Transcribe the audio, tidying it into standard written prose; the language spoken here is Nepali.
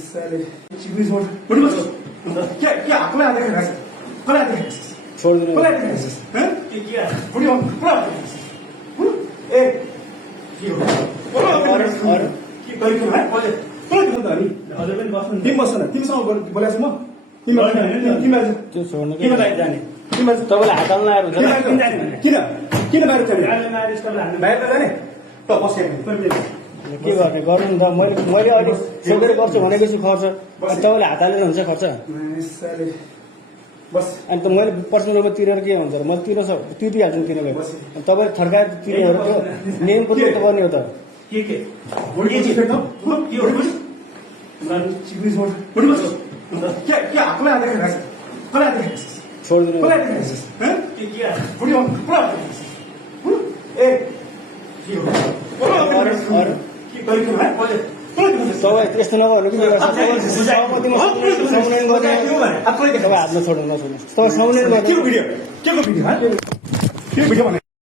साले चिप्लिस मोड बड़ी बस क्या क्या अकल आते हैं कैसे कल आते हैं छोड़ देना कल आते हैं हैं क्या बड़ी पूरा ए ये और की कल क्यों है बोले कल क्यों था नहीं अदर में बस टीम बस ना टीम सँग बोले सुनो टीम त्यो छोड्नु किन बाहिर जाने किन तपाईँलाई हात हाल्न आएर हुन्छ किन किन बाहिर जाने बाहिर जाने त बस्ने के गर्ने गर्नु नि त मैले अहिले सोधेर गर्छु भनेको छु खर्च अनि तपाईँले हात हालेर हुन्छ खर्च साले बस अनि त मैले पर्सनल रूपमा तिरेर के हुन्छ र मैले तिरिहाल्छु तिनीलाई अनि तपाईँले थर्काएर तिरेर त्यो नियम पनि त गर्ने हो त के बड़ी चीज है तो ये बड़ी चिप्लिस मोड बड़ी बस क्या क्या अकल आते हैं कैसे कल आते हैं छोड देना कल आते हैं हैं क्या बड़ी पूरा ए ये और की कल क्यों है बोले तपाईँ त्यस्तो नगर्नु कि सहमतिमा समन्वयन गर्ने तपाईँ हातमा छोड्नु नछोड्नु तपाईँ समन्वयन गर्ने के वीडियो के वीडियो है के वीडियो बने